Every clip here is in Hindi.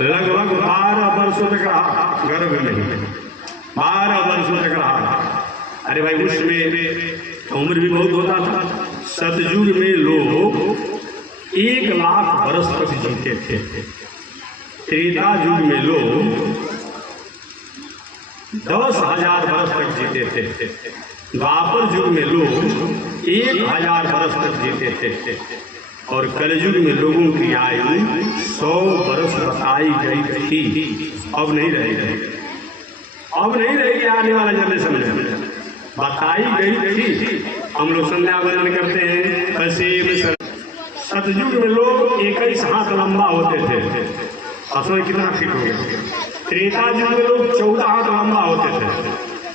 लगभग 12 वर्षों तक रहा गर्भ में, 12 वर्षों तक रहा। अरे भाई उसमें उम्र भी बहुत होता था। सतयुग में लोग 1 लाख वर्ष तक जीते थे। त्रेता युग में लोग 10,000 वर्ष तक जीते थे। द्वापर युग में लोग 1,000 वर्ष तक जीते थे। और कलयुग में लोगों की आयु 100 वर्ष बताई गई थी। अब नहीं रहेगी, अब नहीं रहेगी आने वाला जनरेशन में। बताई गई थी। हम लोग संध्या वंदन करते हैं ऐसे। सतयुग में लोग 21 हाथ लंबा होते थे। असर कितना फिट हो गया। त्रेता युग में लोग 14 हाथ लंबा होते थे।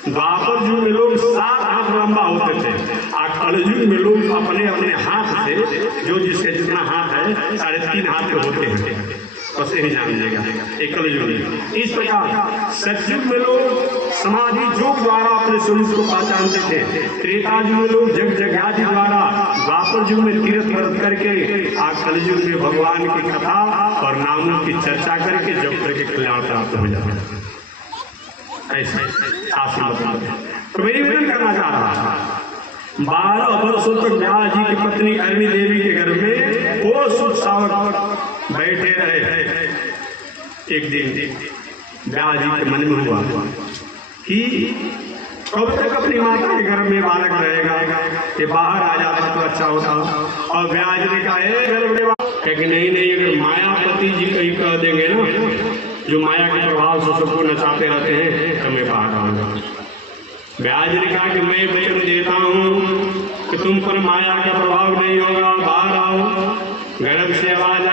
द्वापर युग में लोग 7 हाथ लंबा होते थे। और कलयुग में लोग अपने अपने हाथ से, जो जिसके जितना हाथ है 3.5 हाथ के होते हैं। कैसे ही जान जाएगा एक कलयुग में। इस प्रकार सतयुग में लोग समाधि योग द्वारा अपने स्वरूप को पहचानते थे। त्रेता युग में लोग जग जगादि द्वारा, द्वापर युग में तीर्थ व्रत करके, आज कलयुग में भगवान की कथा और नामों की चर्चा करके जब करके कल्याण प्राप्त हो जाता है। ऐसे तो मैं निवेदन करना चाह रहा था। 12 वर्षों तक व्यास जी की पत्नी अरणी देवी के घर में वो सुख सावक बैठे रहे। एक दिन व्यास जी के मन में हुआ कि कब तक अपनी माता के घर में बालक रहेगा, ये बाहर आ जाता तो अच्छा होता। और व्यास जी ने कहा कि नहीं, अगर मायापति जी कहीं कह देंगे ना, जो माया के प्रभाव से सबको नचाते रहते हैं, तो मैं बाहर आऊंगा। व्यास जी ने कहा कि मैं वचन देता हूँ कि तुम पर माया का प्रभाव नहीं होगा, बाहर आओ। गर्भ से आवाज